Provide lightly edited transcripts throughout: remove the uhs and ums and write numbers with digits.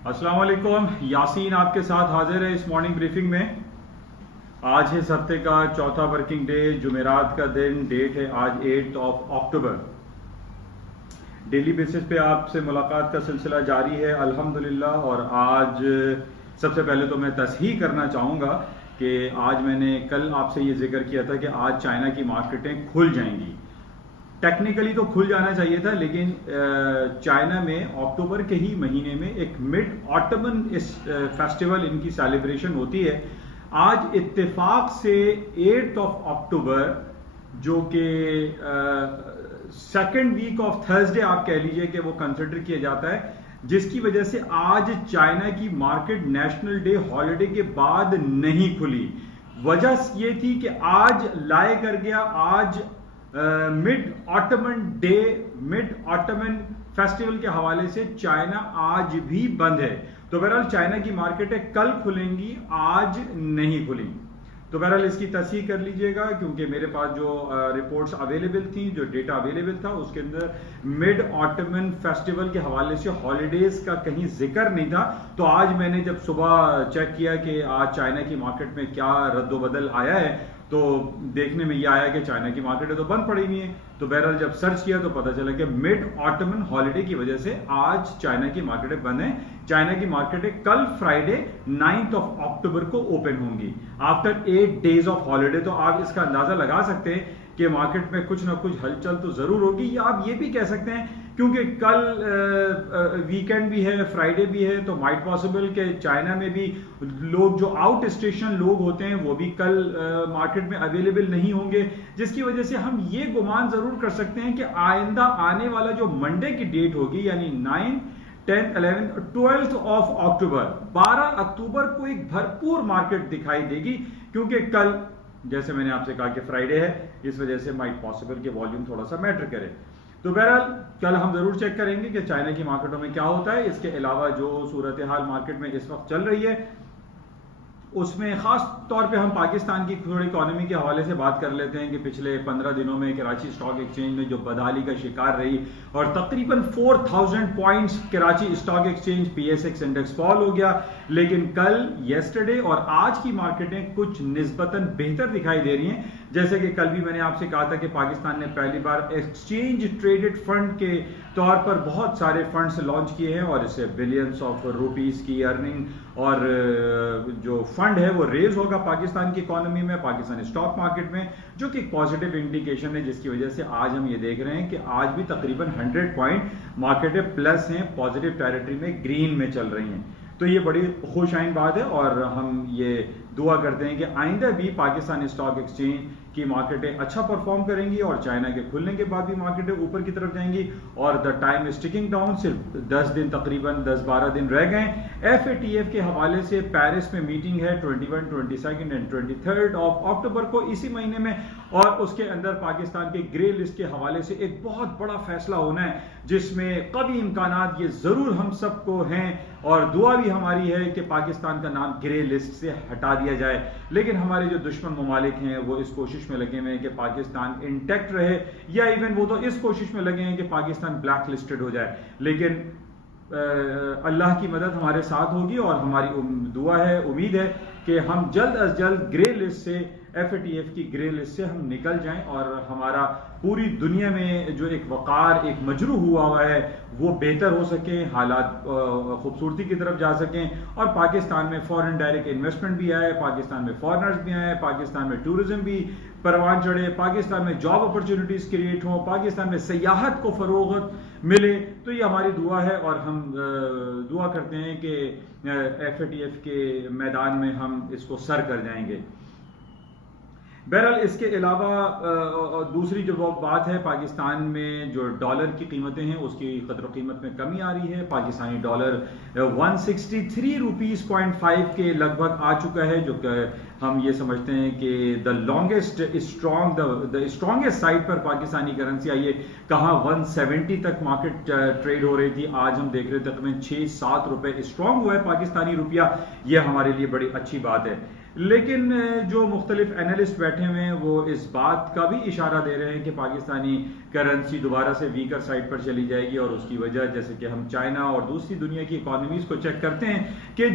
अस्सलाम वालेकुम। यासीन आपके साथ हाजिर है इस मॉर्निंग ब्रीफिंग में। आज है इस हफ्ते का चौथा वर्किंग डे, जुमेरात का दिन। डेट है आज 8 अक्टूबर। डेली बेसिस पे आपसे मुलाकात का सिलसिला जारी है अल्हम्दुलिल्लाह। और आज सबसे पहले तो मैं तस्हीह करना चाहूँगा कि आज मैंने कल आपसे ये जिक्र किया था कि आज चाइना की मार्केटें खुल जाएंगी। टेक्निकली तो खुल जाना चाहिए था, लेकिन चाइना में अक्टूबर के ही महीने में एक मिड ऑटमन इस फेस्टिवल इनकी सेलिब्रेशन होती है। आज इत्तेफाक से 8 अक्टूबर, जो कि सेकेंड वीक ऑफ थर्सडे आप कह लीजिए कि वो कंसिडर किया जाता है, जिसकी वजह से आज चाइना की मार्केट नेशनल डे हॉलिडे के बाद नहीं खुली। वजह ये थी कि आज लाए कर गया, आज mid ottoman day, mid ottoman festival के हवाले से चाइना आज भी बंद है। तो बहरहाल चाइना की मार्केटें कल खुलेंगी, आज नहीं खुली। तो बहरहाल इसकी तस्हीह कर लीजिएगा, क्योंकि मेरे पास जो रिपोर्ट्स अवेलेबल थी, जो डेटा अवेलेबल था, उसके अंदर मिड ऑटमन फेस्टिवल के हवाले से हॉलीडेज का कहीं जिक्र नहीं था। तो आज मैंने जब सुबह चेक किया कि आज चाइना की मार्केट में क्या रद्दोबदल आया है, तो देखने में यह आया कि चाइना की मार्केटें तो बंद पड़ी हुई हैं। तो बहरहाल जब सर्च किया तो पता चला कि मिड ऑटमन हॉलिडे की वजह से आज चाइना की मार्केटें बंद हैं। चाइना की मार्केटें कल फ्राइडे 9 अक्टूबर को ओपन होंगी आफ्टर 8 डेज ऑफ हॉलिडे। तो आप इसका अंदाजा लगा सकते हैं कि मार्केट में कुछ ना कुछ हलचल तो जरूर होगी। या आप ये भी कह सकते हैं, क्योंकि कल वीकेंड भी है, फ्राइडे भी है, तो माइट पॉसिबल कि चाइना में भी लोग जो आउट स्टेशन लोग होते हैं वो भी कल मार्केट में अवेलेबल नहीं होंगे, जिसकी वजह से हम ये गुमान जरूर कर सकते हैं कि आइंदा आने वाला जो मंडे की डेट होगी, यानी 9, 10, 11, 12 ऑफ अक्टूबर, 12 अक्टूबर को एक भरपूर मार्केट दिखाई देगी। क्योंकि कल, जैसे मैंने आपसे कहा कि फ्राइडे है, इस वजह से माइट पॉसिबल कि वॉल्यूम थोड़ा सा मैटर करे। तो बहरहाल कल हम जरूर चेक करेंगे कि चाइना की मार्केटों में क्या होता है। इसके अलावा जो सूरत हाल मार्केट में इस वक्त चल रही है, उसमें खास तौर पे हम पाकिस्तान की थोड़ी इकोनॉमी के हवाले से बात कर लेते हैं कि पिछले 15 दिनों में कराची स्टॉक एक्सचेंज में जो बदहाली का शिकार रही, और तकरीबन 4000 points Karachi stock exchange PSX index fall हो गया। लेकिन कल, येस्टरडे और आज की मार्केटें कुछ निस्बतन बेहतर दिखाई दे रही हैं। जैसे कि कल भी मैंने आपसे कहा था कि पाकिस्तान ने पहली बार एक्सचेंज ट्रेडेड फंड के तौर पर बहुत सारे फंड्स लॉन्च किए हैं, और इससे बिलियंस ऑफ रुपीस की अर्निंग और जो फंड है वो रेज होगा पाकिस्तान की इकोनॉमी में, पाकिस्तानी स्टॉक मार्केट में, जो कि पॉजिटिव इंडिकेशन है, जिसकी वजह से आज हम ये देख रहे हैं कि आज भी तकरीबन 100 पॉइंट मार्केटें प्लस हैं, पॉजिटिव टेरिटरी में, ग्रीन में चल रही हैं। तो ये बड़ी खुशाइन बात है, और हम ये दुआ करते हैं कि आइंदा भी पाकिस्तानी स्टॉक एक्सचेंज की मार्केटें अच्छा परफॉर्म करेंगी, और चाइना के खुलने के बाद भी मार्केटें ऊपर की तरफ जाएंगी। और the time is ticking down, सिर्फ 10 दिन, तकरीबन 10-12 दिन रह गए। FATF के हवाले से पेरिस में मीटिंग है 21, 22 एंड 23 ऑफ अक्टूबर को, इसी महीने में, और उसके अंदर पाकिस्तान के ग्रे लिस्ट के हवाले से एक बहुत बड़ा फैसला होना है, जिसमें कभी इम्कानात ये जरूर हम सबको हैं, और दुआ भी हमारी है कि पाकिस्तान का नाम ग्रे लिस्ट से हटा दिया जाए। लेकिन हमारे जो दुश्मन ममालिक हैं वो इस कोशिश में लगे हुए हैं कि पाकिस्तान इंटैक्ट रहे, या इवन वो तो इस कोशिश में लगे हैं कि पाकिस्तान ब्लैक लिस्टेड हो जाए। लेकिन अल्लाह की मदद हमारे साथ होगी, और हमारी दुआ है, उम्मीद है कि हम जल्द अज जल्द ग्रे लिस्ट से, FATF की ग्रे लिस्ट से हम निकल जाएं, और हमारा पूरी दुनिया में जो एक वकार, एक मजरू हुआ है, वो बेहतर हो सके, हालात खूबसूरती की तरफ जा सकें, और पाकिस्तान में फॉरेन डायरेक्ट इन्वेस्टमेंट भी आए, पाकिस्तान में फॉरेनर्स भी आए, पाकिस्तान में टूरिज्म भी परवान चढ़े, पाकिस्तान में जॉब अपॉर्चुनिटीज क्रिएट हो, पाकिस्तान में सियाहत को फरोगत मिले। तो ये हमारी दुआ है, और हम दुआ करते हैं कि FATF के मैदान में हम इसको सर कर जाएंगे। बहरहाल इसके अलावा दूसरी जो बात है, पाकिस्तान में जो डॉलर की कीमतें हैं उसकी कदर कीमत में कमी आ रही है। पाकिस्तानी डॉलर 163 रुपीस 0.5 के लगभग आ चुका है, जो हम ये समझते हैं कि द स्ट्रॉन्गेस्ट साइड पर पाकिस्तानी करेंसी आई है। कहाँ 170 तक मार्केट ट्रेड हो रही थी, आज हम देख रहे तकरीबन 6-7 रुपए स्ट्रॉन्ग हुआ है पाकिस्तानी रुपया। ये हमारे लिए बड़ी अच्छी बात है। लेकिन जो मुख्तलिफ एनालिस्ट बैठे हुए हैं वो इस बात का भी इशारा दे रहे हैं कि पाकिस्तानी करेंसी दोबारा से वीकर साइड पर चली जाएगी, और उसकी वजह जैसे कि हम चाइना और दूसरी दुनिया की इकोनॉमीज को चेक करते हैं कि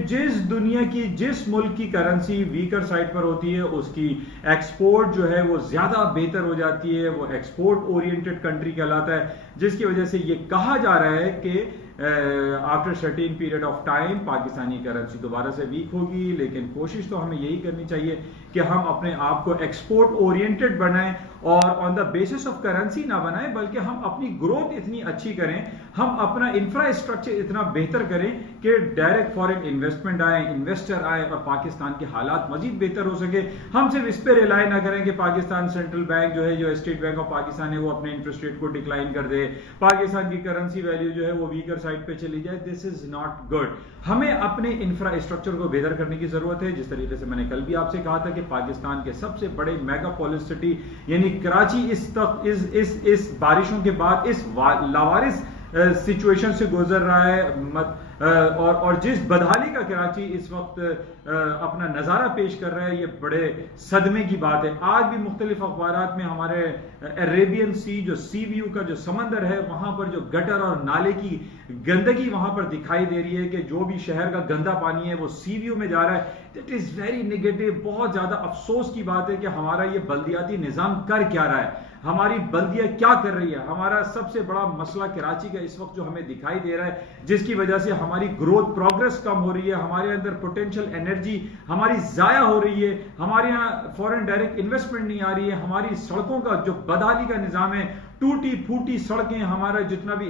जिस मुल्क की करेंसी वीकर साइड पर होती है उसकी एक्सपोर्ट जो है वो ज्यादा बेहतर हो जाती है, वो एक्सपोर्ट ओरिएंटेड कंट्री कहलाता है, जिसकी वजह से ये कहा जा रहा है कि after certain period of time Pakistani currency दोबारा से वीक होगी। लेकिन कोशिश तो हमें यही करनी चाहिए कि हम अपने आप को एक्सपोर्ट ओरिएंटेड बनाएं और on the basis of currency ना बनाएं, बल्कि हम अपनी ग्रोथ इतनी अच्छी करें, हम अपना इंफ्रास्ट्रक्चर इतना बेहतर करें कि डायरेक्ट फॉरेन इन्वेस्टमेंट आए, इन्वेस्टर आए और पाकिस्तान के हालात मजीद बेहतर हो सके। हम सिर्फ इस पर रिलाय ना करें कि पाकिस्तान सेंट्रल बैंक जो है, जो स्टेट बैंक ऑफ पाकिस्तान है, वो अपने इंटरेस्ट रेट को डिक्लाइन कर दे, पाकिस्तान की करेंसी वैल्यू जो है वो वीकर साइड पे चली जाए। This is not good. हमें अपने इंफ्रास्ट्रक्चर को बेहतर करने की जरूरत है। जिस तरीके से मैंने कल भी आपसे कहा था कि पाकिस्तान के सबसे बड़े मेगापोलिस सिटी यानी कराची इस बारिशों के बाद इस लावारिस सिचुएशन से गुजर रहा है, और जिस बदहाली का कराची इस वक्त अपना नजारा पेश कर रहा है, ये बड़े सदमे की बात है। आज भी मुख्तलिफ अखबारात में हमारे अरेबियन सी, जो सी व्यू का जो समंदर है, वहां पर जो गटर और नाले की गंदगी वहां पर दिखाई दे रही है कि जो भी शहर का गंदा पानी है वो सी व्यू में जा रहा है। That is very negative. बहुत ज्यादा अफसोस की बात है कि हमारा ये बल्दियाती निजाम कर क्या रहा है, हमारी बल्दिया क्या कर रही है। हमारा सबसे बड़ा मसला कराची का इस वक्त जो हमें दिखाई दे रहा है, जिसकी वजह से हमारी ग्रोथ प्रोग्रेस कम हो रही है, हमारे अंदर पोटेंशियल एनर्जी हमारी जाया हो रही है, हमारे यहाँ फॉरेन डायरेक्ट इन्वेस्टमेंट नहीं आ रही है, हमारी सड़कों का जो बदहाली का निजाम है, टूटी फूटी सड़कें, हमारा जितना भी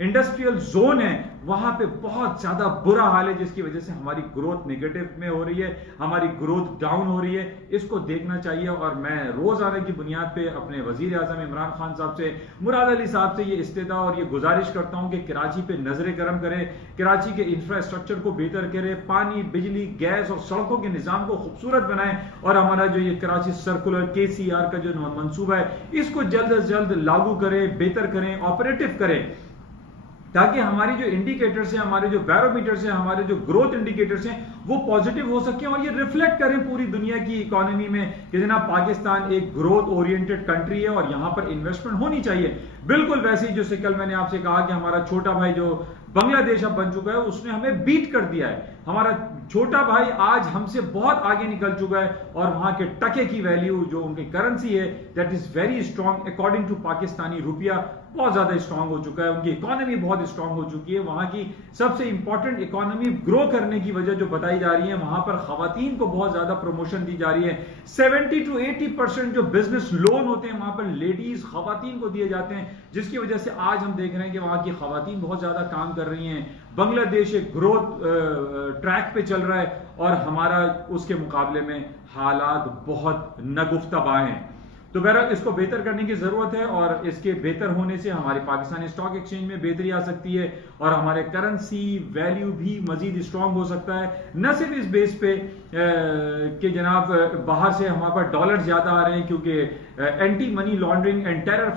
इंडस्ट्रियल जोन है वहां पे बहुत ज्यादा बुरा हाल है, जिसकी वजह से हमारी ग्रोथ नेगेटिव में हो रही है, हमारी ग्रोथ डाउन हो रही है। इसको देखना चाहिए। और मैं रोजाना की बुनियाद पे अपने वजीर आजम इमरान खान साहब से, मुराद अली साहब से ये इस्तेदा और ये गुजारिश करता हूं कि कराची पे नजर करम करें, कराची के इंफ्रास्ट्रक्चर को बेहतर करें, पानी, बिजली, गैस और सड़कों के निजाम को खूबसूरत बनाएं, और हमारा जो ये कराची सर्कुलर KCR का जो मंसूबा है इसको जल्द से जल्द लागू करें, बेहतर करें, ऑपरेटिव करें, ताकि हमारी जो इंडिकेटर्स हैं, हमारे जो बैरोमीटर्स हैं, हमारे जो ग्रोथ इंडिकेटर्स हैं वो पॉजिटिव हो सके और ये रिफ्लेक्ट करें पूरी दुनिया की इकोनॉमी में कि जनाब पाकिस्तान एक ग्रोथ ओरिएंटेड कंट्री है और यहां पर इन्वेस्टमेंट होनी चाहिए। बिल्कुल वैसे ही जैसे कल मैंने आपसे कहा कि हमारा छोटा भाई जो बांग्लादेश अब बन चुका है उसने हमें बीट कर दिया है। हमारा छोटा भाई आज हमसे बहुत आगे निकल चुका है और वहां के टके की वैल्यू जो उनकी करेंसी है that is very strong according to Pakistani रुपया, बहुत ज्यादा स्ट्रांग हो चुका है, उनकी इकोनॉमी बहुत स्ट्रांग हो चुकी है। वहां की सबसे इंपॉर्टेंट इकोनॉमी ग्रो करने की वजह जो बताई जा रही है, वहां पर खवातीन को बहुत ज्यादा प्रमोशन दी जा रही है। 70 to 80% जो बिजनेस लोन होते हैं वहां पर लेडीज खवातीन को दिए जाते हैं, जिसकी वजह से आज हम देख रहे हैं कि वहां की खवातीन बहुत ज्यादा काम कर रही हैं। बांग्लादेश एक ग्रोथ ट्रैक पे चल रहा है और हमारा उसके मुकाबले में हालात बहुत नगुफ्तबा हैं। तो बहरहाल इसको बेहतर करने की जरूरत है और इसके बेहतर होने से हमारे पाकिस्तानी स्टॉक एक्सचेंज में बेहतरी आ सकती है और हमारे करेंसी वैल्यू भी मजीद स्ट्रांग हो सकता है। न सिर्फ इस बेस पे कि जनाब बाहर से हमारे पास डॉलर ज्यादा आ रहे हैं, क्योंकि anti money laundering and terror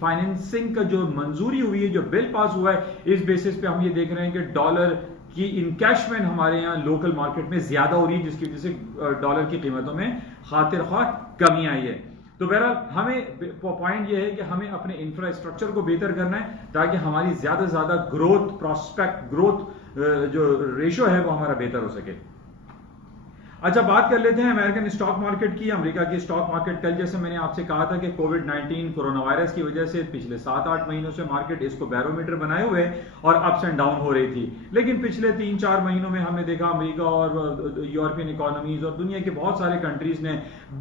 financing का जो मंजूरी हुई है, जो बिल पास हुआ है, इस बेसिस पे हम ये देख रहे हैं कि डॉलर की इनकैशमेंट हमारे यहाँ लोकल मार्केट में ज्यादा हो रही है, जिसकी वजह से डॉलर की कीमतों में खातिर ख्वाह कमी आई है। तो बहरहाल हमें पॉइंट ये है कि हमें अपने इंफ्रास्ट्रक्चर को बेहतर करना है ताकि हमारी ज्यादा से ज्यादा ग्रोथ प्रोस्पेक्ट, ग्रोथ जो रेशो है वो हमारा बेहतर हो सके। अच्छा, बात कर लेते हैं अमेरिकन स्टॉक मार्केट की। अमेरिका की स्टॉक मार्केट कल जैसे मैंने आपसे कहा था कि कोविड-19 कोरोना वायरस की वजह से पिछले 7-8 महीनों से मार्केट इसको बैरोमीटर बनाए हुए और अप्स एंड डाउन हो रही थी, लेकिन पिछले 3-4 महीनों में हमने देखा अमेरिका और यूरोपियन इकोनॉमीज और दुनिया के बहुत सारे कंट्रीज ने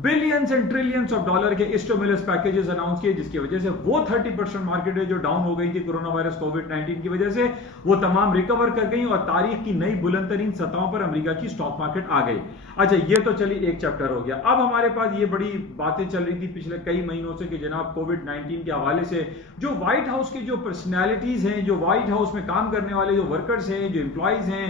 billions and trillions of dollar के स्टिमुलस पैकेजेस अनाउंस किए, जिसकी वजह से वो 30% मार्केट है जो डाउन हो गई थी कोरोना वायरस कोविड-19 की वजह से, वो तमाम रिकवर कर गई और तारीख की नई बुलंदतरीन सतहों पर अमेरिका की स्टॉक मार्केट आ गई। अच्छा, ये तो चली एक चैप्टर हो गया। अब हमारे पास ये बड़ी बातें चल रही थी पिछले कई महीनों से कि जनाब कोविड-19 के हवाले से जो व्हाइट हाउस की जो पर्सनैलिटीज हैं, जो व्हाइट हाउस में काम करने वाले जो वर्कर्स हैं, जो एम्प्लॉइज हैं,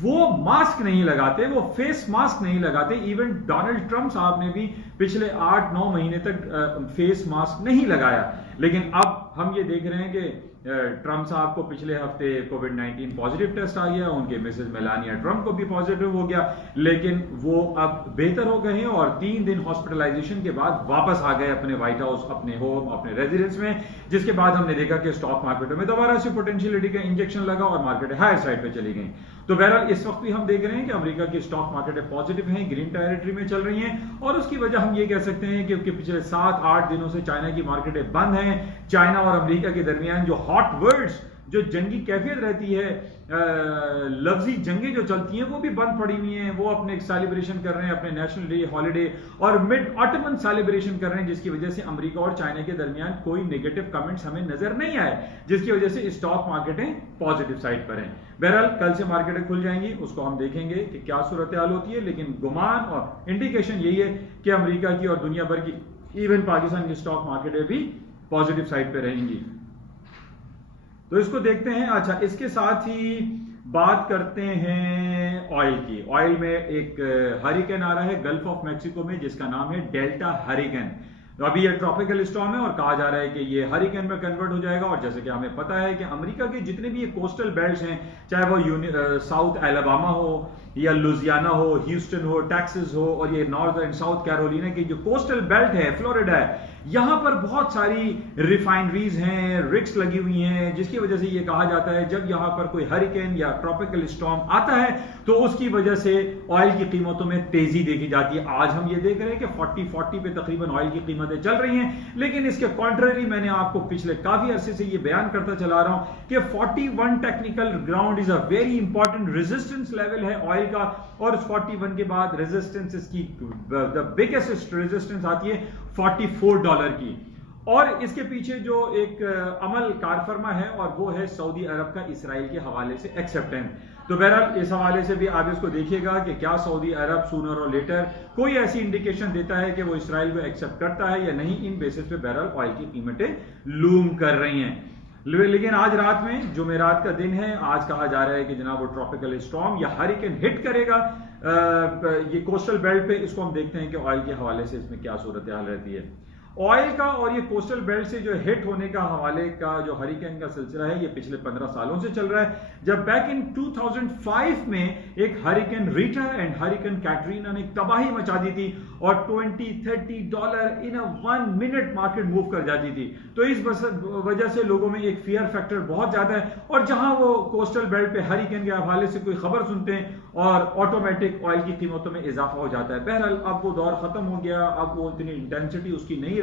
वो मास्क नहीं लगाते, वो फेस मास्क नहीं लगाते। इवन डोनाल्ड ट्रंप साहब ने भी पिछले 8-9 महीने तक फेस मास्क नहीं लगाया। लेकिन अब हम ये देख रहे हैं कि ट्रम्प साहब को पिछले हफ्ते कोविड-19 पॉजिटिव टेस्ट आ गया, उनके मिसेस मेलानिया ट्रम्प को भी पॉजिटिव हो गया, लेकिन वो अब बेहतर हो गए हैं और 3 दिन हॉस्पिटलाइजेशन के बाद वापस आ गए अपने व्हाइट हाउस, अपने होम, अपने रेजिडेंस में, जिसके बाद हमने देखा कि स्टॉक मार्केटों में दोबारा से पोटेंशियलिटी का इंजेक्शन लगा और मार्केट हायर साइड पे चली गई। तो बहरहाल इस वक्त भी हम देख रहे हैं कि अमेरिका की स्टॉक मार्केट पॉजिटिव हैं, ग्रीन टेरिटरी में चल रही हैं, और उसकी वजह हम ये कह सकते हैं कि पिछले 7-8 दिनों से चाइना की मार्केटें बंद हैं। चाइना और अमेरिका के दरमियान जो हॉट वर्ड्स, जो जंगी कैफियत रहती है, लफ्जी जंगें जो चलती हैं, वो भी बंद पड़ी हुई हैं। वो अपने सेलिब्रेशन कर रहे हैं, अपने नेशनल डे हॉलिडे और मिड ऑटमन सेलिब्रेशन कर रहे हैं, जिसकी वजह से अमेरिका और चाइना के दरमियान कोई नेगेटिव कमेंट्स हमें नजर नहीं आए, जिसकी वजह से स्टॉक मार्केटें पॉजिटिव साइड पर हैं। बहरहाल कल से मार्केटें खुल जाएंगी, उसको हम देखेंगे कि क्या सूरत हाल होती है, लेकिन गुमान और इंडिकेशन यही है कि अमेरिका की और दुनिया भर की, इवन पाकिस्तान की स्टॉक मार्केटें भी पॉजिटिव साइड पे रहेंगी। तो इसको देखते हैं। अच्छा, इसके साथ ही बात करते हैं ऑयल की। ऑयल में एक हरिकेन आ रहा है गल्फ ऑफ मैक्सिको में, जिसका नाम है डेल्टा हरिकेन। तो अभी ये ट्रॉपिकल स्टॉर्म है और कहा जा रहा है कि ये हरिकेन में कन्वर्ट हो जाएगा। और जैसे कि हमें पता है कि अमेरिका के जितने भी ये कोस्टल बेल्ट्स हैं, चाहे वो साउथ एलाबामा हो या लुजियाना हो, ह्यूस्टन हो, टेक्सास हो, और ये नॉर्थ एंड साउथ कैरोलिना की जो कोस्टल बेल्ट है, फ्लोरिडा है, यहां पर बहुत सारी रिफाइनरीज हैं, रिग्स लगी हुई हैं, जिसकी वजह से ये कहा जाता है जब यहां पर कोई हरिकेन या ट्रॉपिकल स्टॉर्म आता है तो उसकी वजह से ऑयल की कीमतों में तेजी देखी जाती है। आज हम ये देख रहे हैं कि 40 पे तकरीबन ऑयल की कीमतें चल रही हैं, लेकिन इसके कॉन्ट्ररी मैंने आपको पिछले काफी अरसे से ये बयान करता चला रहा हूं कि 41 technical ground is a very important resistance level है ऑयल का, और 41 के बाद रेजिस्टेंस इसकी द बिगेस्ट रेजिस्टेंस आती है $44 की। और इसके पीछे जो एक अमल कारफरमा है और वो है सऊदी अरब का इसराइल के हवाले से एक्सेप्टेंस। तो बहरहाल इस हवाले से भी आप इसको देखिएगा कि क्या सऊदी अरब सूनर और लेटर कोई ऐसी इंडिकेशन देता है कि वो इसराइल को एक्सेप्ट करता है या नहीं। इन बेसिस पे बहरहाल ऑयल की कीमतें लूम कर रही हैं। लेकिन आज रात में जुमेरात का दिन है, आज कहा जा रहा है कि जनाब वो ट्रॉपिकल स्टॉर्म या हरिकेन हिट करेगा ये कोस्टल बेल्ट पे। इसको हम देखते हैं कि ऑयल के हवाले से इसमें क्या सूरत हाल रहती है। ऑयल का और ये कोस्टल बेल्ट से जो हिट होने का हवाले का जो हरिकेन का सिलसिला है, ये पिछले 15 सालों से चल रहा है। जब बैक इन 2005 में एक hurricane Rita and hurricane Katrina ने तबाही मचा दी थी और $20-30 इन 1 मिनट मार्केट मूव कर जाती थी। तो इस वजह से लोगों में एक फियर फैक्टर बहुत ज्यादा है, और जहां वो कोस्टल बेल्ट पे हरिकेन के हवाले से कोई खबर सुनते हैं और ऑटोमेटिक ऑयल की कीमतों में इजाफा हो जाता है। बहरहाल अब वो दौर खत्म हो गया, अब वो इतनी इंटेंसिटी उसकी नहीं रही।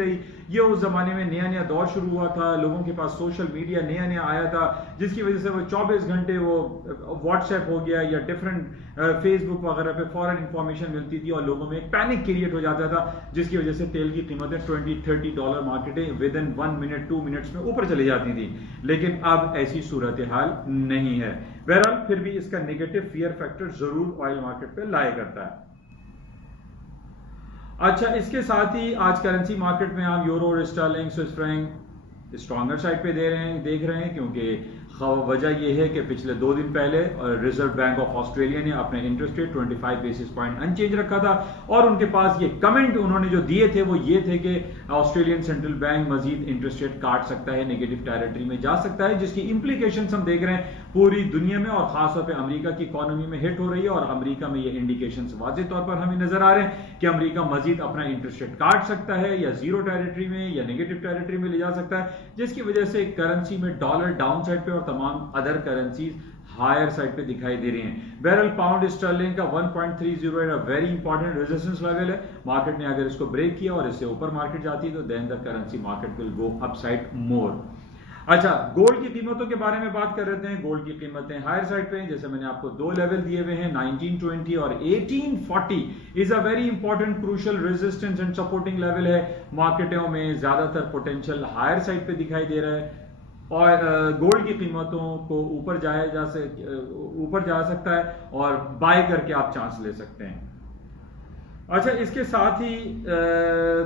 ये उस जमाने में नया नया दौर शुरू हुआ था, लोगों के पास सोशल मीडिया नया नया आया था, जिसकी वजह से वो 24 घंटे वो व्हाट्सएप हो गया या डिफरेंट फेसबुक वगैरह पे फॉरन इंफॉर्मेशन मिलती थी और लोगों में एक पैनिक क्रिएट हो जाता था, जिसकी वजह से तेल की कीमतें $20-30 मार्केटें विद इन 1 मिनट 2 मिनट्स में ऊपर चली जाती थी। लेकिन अब ऐसी सूरत हाल नहीं है। बहरहाल फिर भी इसका नेगेटिव फियर फैक्टर जरूर ऑयल मार्केट पे लाया करता है। अच्छा, इसके साथ ही आज करेंसी मार्केट में हम euro, sterling, Swiss franc stronger side पे देख रहे हैं, क्योंकि वजह यह है कि पिछले 2 दिन पहले रिजर्व बैंक ऑफ ऑस्ट्रेलिया ने अपने interest rate 25 basis point unchange रखा था, और उनके पास ये कमेंट उन्होंने जो दिए थे वो ये थे कि ऑस्ट्रेलियन सेंट्रल बैंक मजीद इंटरेस्ट रेट काट सकता है, नेगेटिव टेरिटरी में जा सकता है, जिसकी इंप्लीकेशंस हम देख रहे हैं पूरी दुनिया में और खासतौर पर अमेरिका की इकोनॉमी में हिट हो रही है। और अमेरिका में ये इंडिकेशंस वाज़ेह तौर पर हमें नजर आ रहे हैं कि अमेरिका मजीद अपना इंटरेस्ट रेट काट सकता है या जीरो टेरिटरी में या नेगेटिव टेरिटरी में ले जा सकता है, जिसकी वजह से करेंसी में डॉलर डाउन साइड पे और तमाम अदर करेंसीज हायर साइड पे दिखाई दे रही हैं। बहरहाल पाउंड स्टर्लिंग का 1.30 वेरी इंपॉर्टेंट रेजिस्टेंस लेवल है। मार्केट ने अगर इसको ब्रेक किया और इससे ऊपर मार्केट जाती है तो then the currency market will go upside more. अच्छा, गोल्ड की कीमतों के बारे में बात कर रहे हैं। गोल्ड की कीमतें हायर साइड पे हैं, जैसे मैंने आपको 2 लेवल दिए हुए हैं, 1920 और 1840 is a very important crucial resistance and supporting level है। मार्केटों में ज्यादातर पोटेंशियल हायर साइड पे दिखाई दे रहा है और गोल्ड की कीमतों को ऊपर जा सकता है और बाय करके आप चांस ले सकते हैं। अच्छा, इसके साथ ही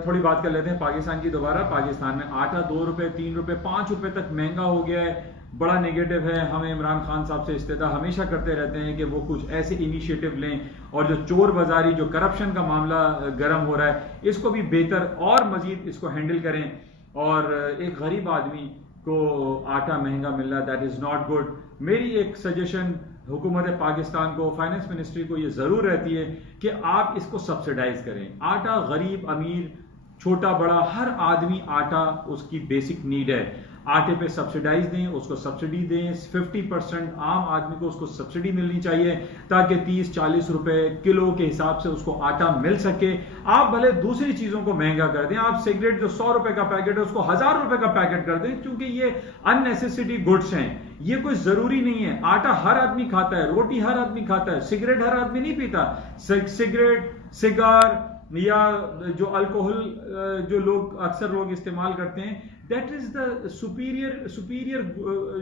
थोड़ी बात कर लेते हैं पाकिस्तान की दोबारा। पाकिस्तान में आटा ₹2, ₹3, ₹5 तक महंगा हो गया है, बड़ा नेगेटिव है। हम इमरान खान साहब से इस्तेदा हमेशा करते रहते हैं कि वो कुछ ऐसे इनिशिएटिव लें और जो चोर बाजारी, जो करप्शन का मामला गर्म हो रहा है, इसको भी बेहतर और मजीद इसको हैंडल करें। और एक गरीब आदमी को आटा महंगा मिल रहा है, दैट इज नॉट गुड। मेरी एक सजेशन हुकूमत पाकिस्तान को, फाइनेंस मिनिस्ट्री को ये जरूर रहती है कि आप इसको सब्सिडाइज करें। आटा गरीब अमीर छोटा बड़ा हर आदमी आटा उसकी बेसिक नीड है, आटे पे सब्सिडाइज दें, उसको सब्सिडी दें। 50% आम आदमी को उसको सब्सिडी मिलनी चाहिए ताकि 30-40 रुपए किलो के हिसाब से उसको आटा मिल सके। आप भले दूसरी चीजों को महंगा कर दें, आप सिगरेट जो 100 रुपए का पैकेट है उसको 1000 रुपए का पैकेट कर दें, क्योंकि ये अननेसेसिटी गुड्स हैं, ये कोई जरूरी नहीं है। आटा हर आदमी खाता है, रोटी हर आदमी खाता है, सिगरेट हर आदमी नहीं पीता। सिगरेट, सिगार या जो अल्कोहल जो लोग अक्सर लोग इस्तेमाल करते हैं, दैट इज द सुपीरियर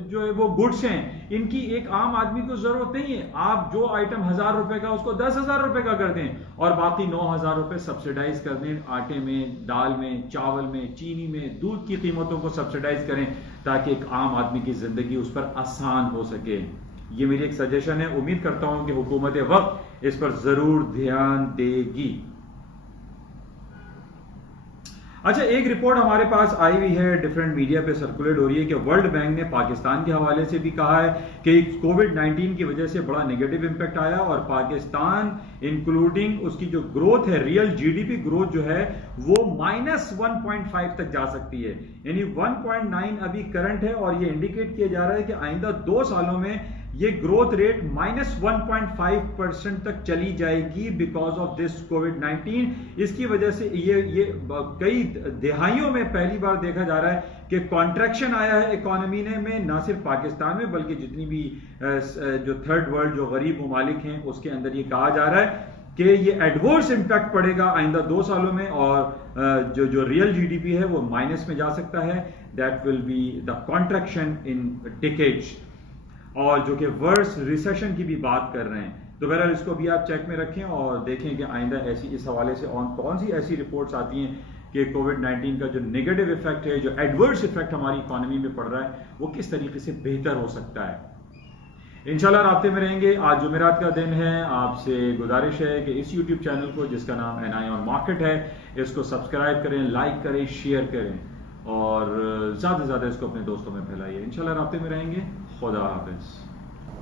जो है वो गुड्स हैं, इनकी एक आम आदमी को जरूरत नहीं है। आप जो आइटम 1000 रुपए का उसको 10,000 रुपए का कर दें और बाकी 9,000 रुपए सब्सिडाइज कर दें। आटे में, दाल में, चावल में, चीनी में, दूध की कीमतों को सब्सिडाइज करें ताकि एक आम आदमी की जिंदगी उस पर आसान हो सके। ये मेरी एक सजेशन है, उम्मीद करता हूं कि हुकूमत वक्त इस पर जरूर ध्यान देगी। अच्छा, एक रिपोर्ट हमारे पास आई हुई है, डिफरेंट मीडिया पे सर्कुलेट हो रही है कि वर्ल्ड बैंक ने पाकिस्तान के हवाले से भी कहा है कि कोविड-19 की वजह से बड़ा नेगेटिव इंपैक्ट आया और पाकिस्तान इंक्लूडिंग उसकी जो ग्रोथ है, रियल जीडीपी ग्रोथ जो है वो -1.5 तक जा सकती है, यानी 1.9 अभी करंट है और ये इंडिकेट किया जा रहा है कि आइंदा 2 सालों में ये ग्रोथ रेट -1.5% तक चली जाएगी बिकॉज ऑफ दिस कोविड-19। इसकी वजह से ये कई दिहाइयों में पहली बार देखा जा रहा है कि कॉन्ट्रैक्शन आया है इकोनॉमी में, ना सिर्फ पाकिस्तान में बल्कि जितनी भी जो थर्ड वर्ल्ड जो गरीब ममालिक हैं उसके अंदर ये कहा जा रहा है कि ये एडवर्स इंपैक्ट पड़ेगा आइंदा 2 सालों में और जो रियल जीडीपी है वो माइनस में जा सकता है। That will be the contraction in decades, और जो कि वर्स रिसेशन की भी बात कर रहे हैं। तो बहरहाल इसको भी आप चेक में रखें और देखें कि आइंदा ऐसी इस हवाले से कौन सी ऐसी रिपोर्ट्स आती हैं कि कोविड-19 का जो नेगेटिव इफेक्ट है, जो एडवर्स इफेक्ट हमारी इकोनॉमी में पड़ रहा है, वो किस तरीके से बेहतर हो सकता है। इंशाल्लाह राब्ते में रहेंगे। आज जुमेरात का दिन है, आपसे गुजारिश है कि इस यूट्यूब चैनल को जिसका नाम NI ऑन मार्केट है, इसको सब्सक्राइब करें, लाइक करें, शेयर करें और ज़्यादा से ज़्यादा इसको अपने दोस्तों में फैलाइए। इंशाल्लाह राब्ते में रहेंगे। खुदा हाफिज़।